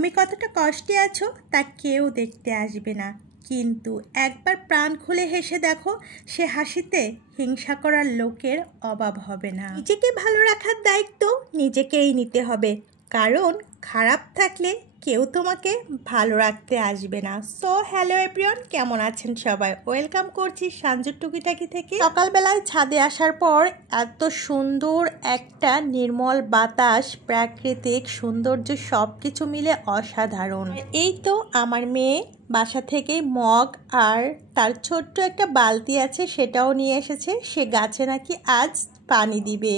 তুমি কতটা কষ্টে আছো তা কেউ দেখতে আসবে না, কিন্তু একবার প্রাণ খুলে হেসে দেখো, সে হাসিতে হিংসা করার লোকের অভাব হবে না। নিজেকে ভালো রাখার দায়িত্ব নিজেকেই নিতে হবে, কারণ খারাপ থাকলে কেউ তোমাকে ভালো রাখতে আসবে না। সো হ্যালো এভরিওয়ান, কেমন আছেন সবাই? ওয়েলকাম করছি সঞ্জুর টুকিটাকি থেকে। সকালবেলায় ছাদে আসার পর এত সুন্দর একটা নির্মল বাতাস, প্রাকৃতিক সৌন্দর্য সব কিছু মিলে অসাধারণ। এই তো আমার মেয়ে বাসা থেকে মগ আর তার ছোট্ট একটা বালতি আছে, সেটাও নিয়ে এসেছে। সে গাছে নাকি আজ পানি দিবে।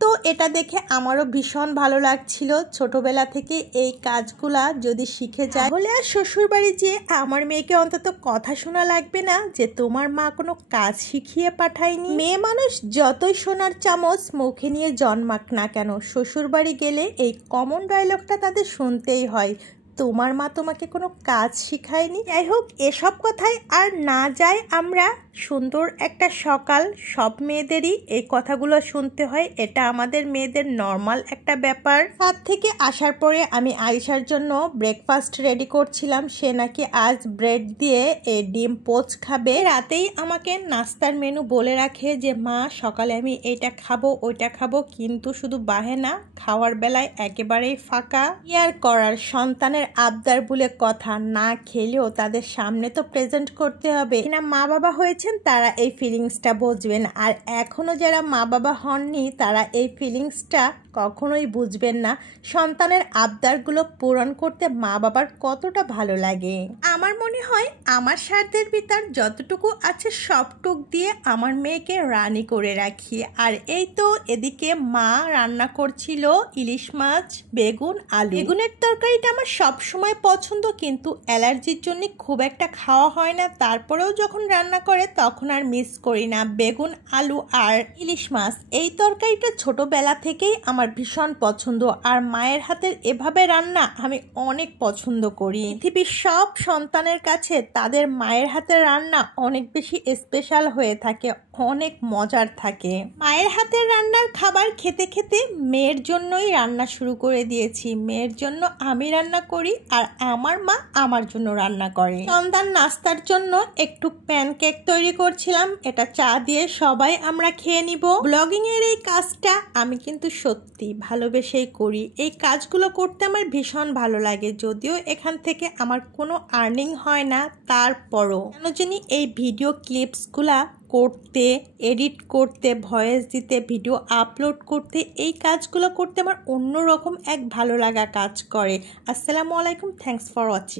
তো এটা দেখে আমারও ভীষণ ভালো লাগছিল। ছোটবেলা থেকে এই কাজগুলা যদি শিখে যায় তাহলে আর শ্বশুরবাড়ি যেয়ে আমার মেয়েকে অন্তত কথা শোনা লাগবে না যে তোমার মা কোনো কাজ শিখিয়ে পাঠায়নি। মেয়ে মানুষ যতই সোনার চামচ মুখে নিয়ে জন্মাক না কেন, শ্বশুরবাড়ি গেলে এই কমন ডায়লগটা তাদের শুনতেই হয়, তোমার মা তোমাকে কোনো কাজ শিখায়নি। যাই হোক, এসব কথায় আর না যায় আমরা। সুন্দর একটা সকাল, সব মেয়েদেরই এই কথাগুলো শুনতে হয়, এটা আমাদের মেয়েদের নর্মাল একটা ব্যাপার। ছাদ থেকে আসার পরে আমি আয়েশার জন্য ব্রেকফাস্ট রেডি করছিলাম। সে নাকি আজ ব্রেড দিয়ে এই ডিম পোচ খাবে। রাতেই আমাকে নাস্তার মেনু বলে রাখে যে মা সকালে আমি এটা খাবো ওইটা খাবো, কিন্তু শুধু বাহেনা, খাওয়ার বেলায় একেবারেই ফাঁকা। ইয়ার করার, সন্তানের আবদার বলে কথা, না খেলেও তাদের সামনে তো প্রেজেন্ট করতে হবে না। মা বাবা হয়েছেন তারা এই ফিলিংসটা বুঝবেন, আর এখনো যারা মা বাবা হননি তারা এই ফিলিংসটা কখনোই বুঝবেন না। সন্তানের আবদারগুলো পূরণ করতে মা বাবার কতটা ভালো লাগে। আমার মনে হয় আমার স্বার্থের ভিতর যতটুকু আছে সবটুক দিয়ে আমার মেয়েকে রানী করে রাখি। আর এই তো এদিকে মা রান্না করছিল ইলিশ মাছ, বেগুন, আলু। বেগুনের তরকারিটা আমার সবসময় পছন্দ, কিন্তু অ্যালার্জির জন্য খুব একটা খাওয়া হয় না। তারপরেও যখন রান্না করে তখন আর মিস করি না। বেগুন, আলু আর ইলিশ মাছ, এই তরকারিটা ছোটবেলা থেকেই আমার ভীষণ পছন্দ, আর মায়ের হাতের এভাবে রান্না আমি অনেক পছন্দ করি। পৃথিবীর সব সন্তানের কাছে তাদের মায়ের হাতের রান্না অনেক বেশি স্পেশাল হয়ে থাকে, অনেক মজার থাকে। মায়ের হাতের রান্নার খাবার খেতে খেতে মেয়ের জন্যই রান্না শুরু করে দিয়েছি। মেয়ের জন্য আমি রান্না করি আর আমার মা আমার জন্য রান্না করে। সন্ধ্যার নাস্তার জন্য একটু প্যানকেক তৈরি করছিলাম, এটা চা দিয়ে সবাই আমরা খেয়ে নিব। ব্লগিং এর এই কাজটা আমি কিন্তু সত্যি ভালোবেসেই করি। এই কাজগুলো করতে আমার ভীষণ ভালো লাগে, যদিও এখান থেকে আমার কোনো আর্নিং হয় না, তারপরও কেন জানি এই ভিডিও ক্লিপসগুলা করতে, এডিট করতে, ভয়েস দিতে, ভিডিও আপলোড করতে, এই কাজগুলো করতে আমার অন্যরকম এক ভালো লাগা কাজ করে। আসসালামু আলাইকুম, থ্যাঙ্কস ফর ওয়াচিং।